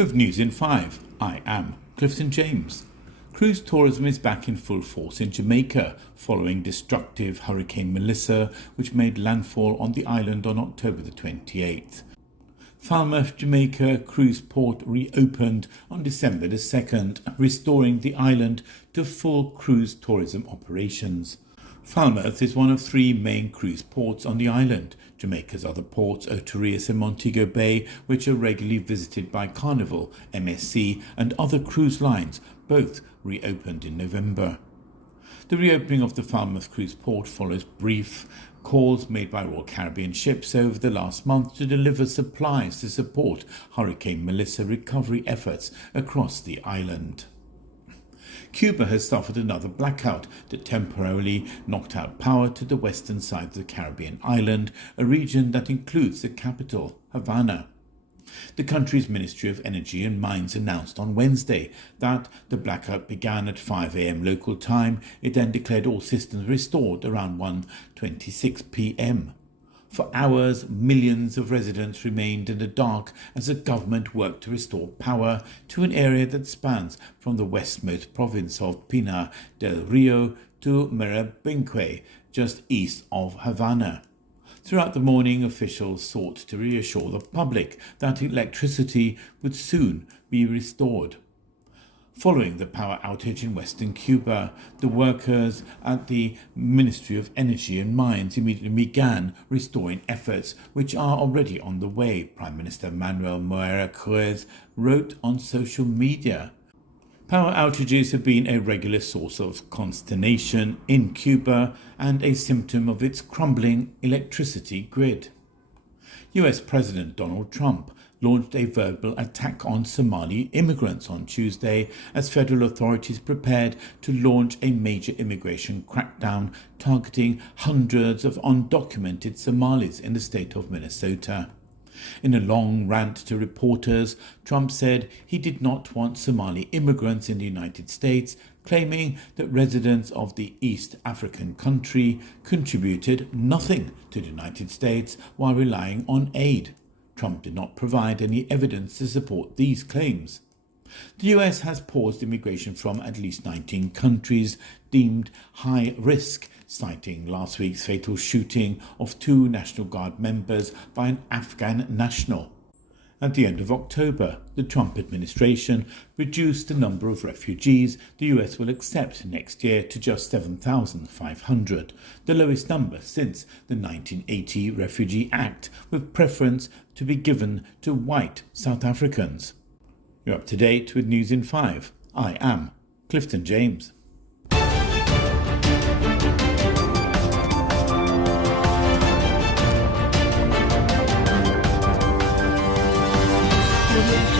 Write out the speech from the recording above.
With News in 5, I am Clifton James. Cruise tourism is back in full force in Jamaica following destructive Hurricane Melissa, which made landfall on the island on October the 28th. Falmouth, Jamaica cruise port reopened on December the 2nd, restoring the island to full cruise tourism operations. Falmouth is one of three main cruise ports on the island. Jamaica's other ports, Otorius and Montego Bay, which are regularly visited by Carnival, MSC and other cruise lines, both reopened in November. The reopening of the Falmouth cruise port follows brief calls made by Royal Caribbean ships over the last month to deliver supplies to support Hurricane Melissa recovery efforts across the island. Cuba has suffered another blackout that temporarily knocked out power to the western side of the Caribbean island, a region that includes the capital, Havana. The country's Ministry of Energy and Mines announced on Wednesday that the blackout began at 5 a.m. local time. It then declared all systems restored around 1:26 p.m. For hours, millions of residents remained in the dark as the government worked to restore power to an area that spans from the westmost province of Pinar del Rio to Maribinque, just east of Havana. Throughout the morning, officials sought to reassure the public that electricity would soon be restored. Following the power outage in western Cuba, the workers at the Ministry of Energy and Mines immediately began restoring efforts, which are already on the way, Prime Minister Manuel Moreira Cruz wrote on social media. Power outages have been a regular source of consternation in Cuba and a symptom of its crumbling electricity grid. US President Donald Trump launched a verbal attack on Somali immigrants on Tuesday as federal authorities prepared to launch a major immigration crackdown targeting hundreds of undocumented Somalis in the state of Minnesota. In a long rant to reporters, Trump said he did not want Somali immigrants in the United States, claiming that residents of the East African country contributed nothing to the United States while relying on aid. Trump did not provide any evidence to support these claims. The US has paused immigration from at least 19 countries deemed high risk, citing last week's fatal shooting of two National Guard members by an Afghan national. At the end of October, the Trump administration reduced the number of refugees the US will accept next year to just 7,500, the lowest number since the 1980 Refugee Act, with preference to be given to white South Africans. You're up to date with News in 5. I am Clifton James. Audio